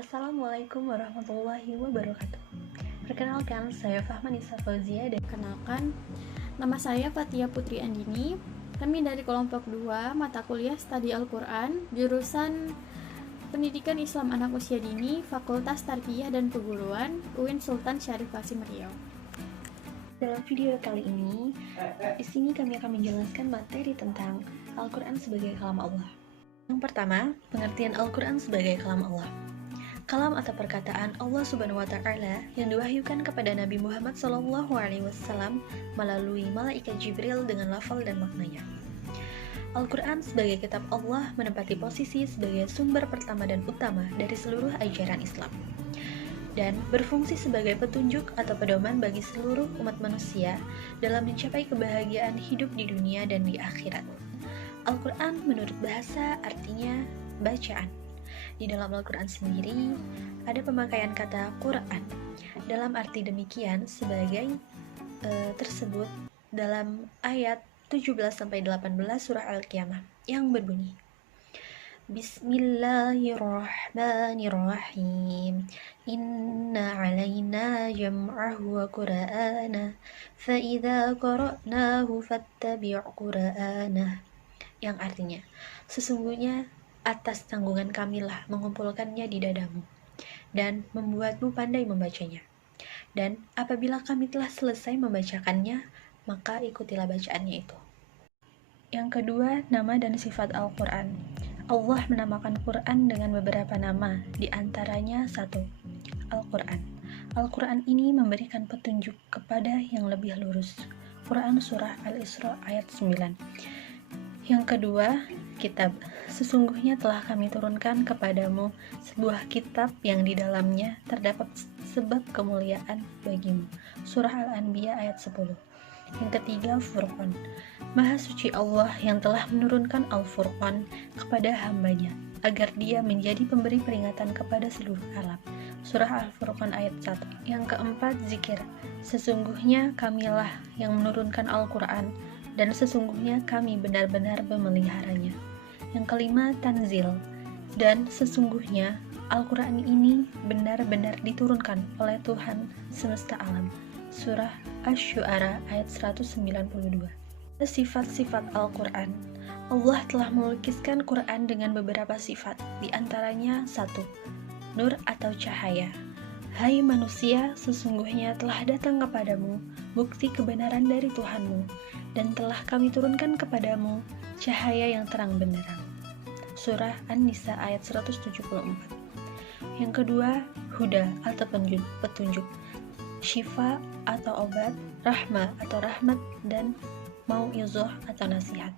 Assalamualaikum warahmatullahi wabarakatuh. Perkenalkan, saya Fahmanisa Fauzia dan Kenalkan, nama saya Fatia Putri Andini. Kami dari kelompok 2 mata kuliah Studi Al-Quran, jurusan Pendidikan Islam Anak Usia Dini, Fakultas Tarbiyah dan Keguruan, UIN Sultan Syarif Qasim Riau. dalam video kali ini, di sini kami akan menjelaskan materi tentang Al-Quran sebagai kalam Allah. Yang pertama, pengertian Al-Quran sebagai kalam Allah. Kalam atau perkataan Allah Subhanahu wa Ta'ala yang diwahyukan kepada Nabi Muhammad SAW melalui malaikat Jibril dengan lafal dan maknanya. Al-Quran sebagai kitab Allah menempati posisi sebagai sumber pertama dan utama dari seluruh ajaran Islam dan berfungsi sebagai petunjuk atau pedoman bagi seluruh umat manusia dalam mencapai kebahagiaan hidup di dunia dan di akhirat. Al-Quran menurut bahasa artinya bacaan. Di dalam Al-Quran sendiri ada pemakaian kata Quran dalam arti demikian sebagai tersebut dalam ayat 17-18 surah Al-Qiyamah yang berbunyi Bismillahirrahmanirrahim Inna alaina jam'ahu wa qur'ana fa idza qara'nahu fattabi' qur'ana, yang artinya sesungguhnya atas tanggungan kamilah mengumpulkannya di dadamu dan membuatmu pandai membacanya. Dan apabila kami telah selesai membacakannya, maka ikutilah bacaannya itu. Yang kedua, nama dan sifat Al-Quran. Allah menamakan Quran dengan beberapa nama, di antaranya 1. Al-Quran. Al-Quran ini memberikan petunjuk kepada yang lebih lurus. Quran Surah Al-Isra ayat 9. Yang kedua, kitab. Sesungguhnya telah kami turunkan kepadamu sebuah kitab yang di dalamnya terdapat sebab kemuliaan bagimu. Surah Al-Anbiya ayat 10. Yang ketiga, Furqan. Maha suci Allah yang telah menurunkan Al-Furqan kepada hambanya agar dia menjadi pemberi peringatan kepada seluruh alam. Surah Al-Furqan ayat 1. Yang keempat, zikir. Sesungguhnya kamilah yang menurunkan Al-Quran dan sesungguhnya kami benar-benar memeliharanya. Yang kelima, tanzil. Dan sesungguhnya Al-Quran ini benar-benar diturunkan oleh Tuhan semesta alam. Surah Asy-Syu'ara ayat 192. Sifat-sifat Al-Quran. Allah telah melukiskan Quran dengan beberapa sifat, di antaranya 1. Nur atau cahaya. Hai manusia, sesungguhnya telah datang kepadamu bukti kebenaran dari Tuhanmu, dan telah kami turunkan kepadamu cahaya yang terang benderang. Surah An-Nisa ayat 174. Yang kedua, huda atau petunjuk, syifa atau obat, rahmah atau rahmat, dan mau'izah atau nasihat.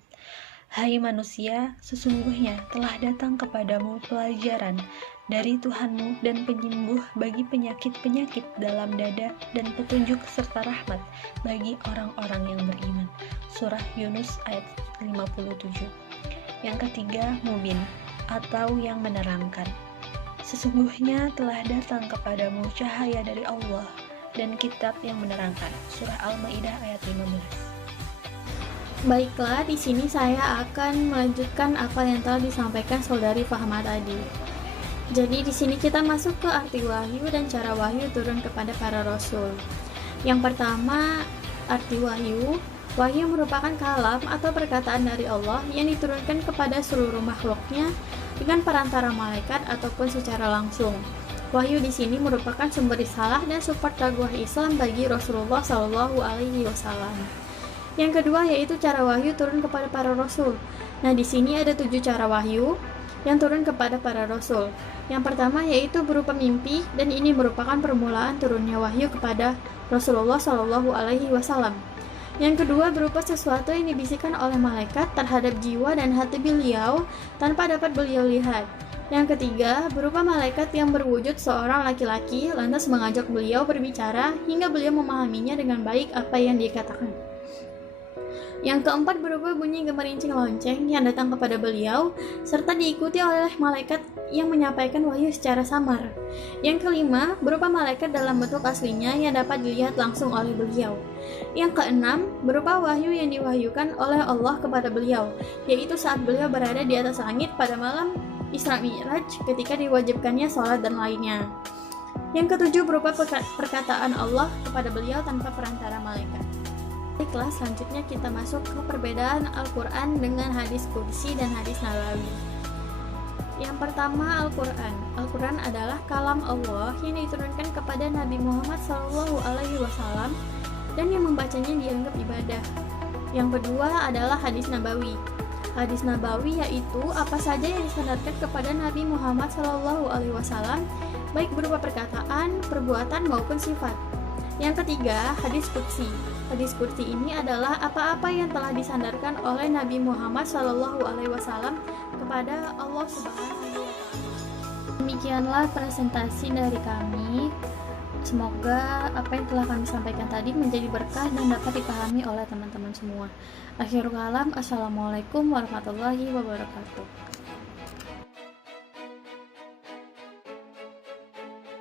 Hai manusia, sesungguhnya telah datang kepadamu pelajaran dari Tuhanmu dan penyembuh bagi penyakit-penyakit dalam dada dan petunjuk serta rahmat bagi orang-orang yang beriman. Surah Yunus ayat 57. Yang ketiga, mubin atau yang menerangkan. Sesungguhnya telah datang kepadamu cahaya dari Allah dan kitab yang menerangkan. Surah Al-Maidah ayat 15. Baiklah, di sini saya akan melanjutkan apa yang telah disampaikan saudari Fahma tadi. Jadi di sini kita masuk ke arti wahyu dan cara wahyu turun kepada para rasul. Yang pertama, arti wahyu. Wahyu merupakan kalam atau perkataan dari Allah yang diturunkan kepada seluruh makhluknya dengan perantara malaikat ataupun secara langsung. Wahyu di sini merupakan sumber risalah dan support dakwah Islam bagi Rasulullah SAW. Yang kedua yaitu cara wahyu turun kepada para rasul. Nah, di sini ada 7 cara wahyu yang turun kepada para rasul. Yang pertama yaitu berupa mimpi, dan ini merupakan permulaan turunnya wahyu kepada Rasulullah SAW. Yang kedua berupa sesuatu yang dibisikkan oleh malaikat terhadap jiwa dan hati beliau tanpa dapat beliau lihat. Yang ketiga berupa malaikat yang berwujud seorang laki-laki lantas mengajak beliau berbicara hingga beliau memahaminya dengan baik apa yang dikatakan. Yang keempat berupa bunyi gemerincing lonceng yang datang kepada beliau serta diikuti oleh malaikat yang menyampaikan wahyu secara samar. Yang kelima berupa malaikat dalam bentuk aslinya yang dapat dilihat langsung oleh beliau. Yang keenam berupa wahyu yang diwahyukan oleh Allah kepada beliau, yaitu saat beliau berada di atas langit pada malam Isra Mi'raj ketika diwajibkannya sholat dan lainnya. Yang ketujuh berupa perkataan Allah kepada beliau tanpa perantara malaikat. Baiklah, selanjutnya kita masuk ke perbedaan Al-Quran dengan hadis qudsi dan hadis nabawi. Yang pertama, Al-Quran. Al-Quran adalah kalam Allah yang diturunkan kepada Nabi Muhammad SAW dan yang membacanya dianggap ibadah. Yang kedua adalah hadis nabawi. Hadis nabawi yaitu apa saja yang disandarkan kepada Nabi Muhammad SAW, baik berupa perkataan, perbuatan maupun sifat. Yang ketiga, hadis qudsi. Hadis qudsi ini adalah apa-apa yang telah disandarkan oleh Nabi Muhammad SAW kepada Allah Subhanahu wa Ta'ala. Demikianlah presentasi dari kami. Semoga apa yang telah kami sampaikan tadi menjadi berkah dan dapat dipahami oleh teman-teman semua. Akhirul kalam, assalamualaikum warahmatullahi wabarakatuh.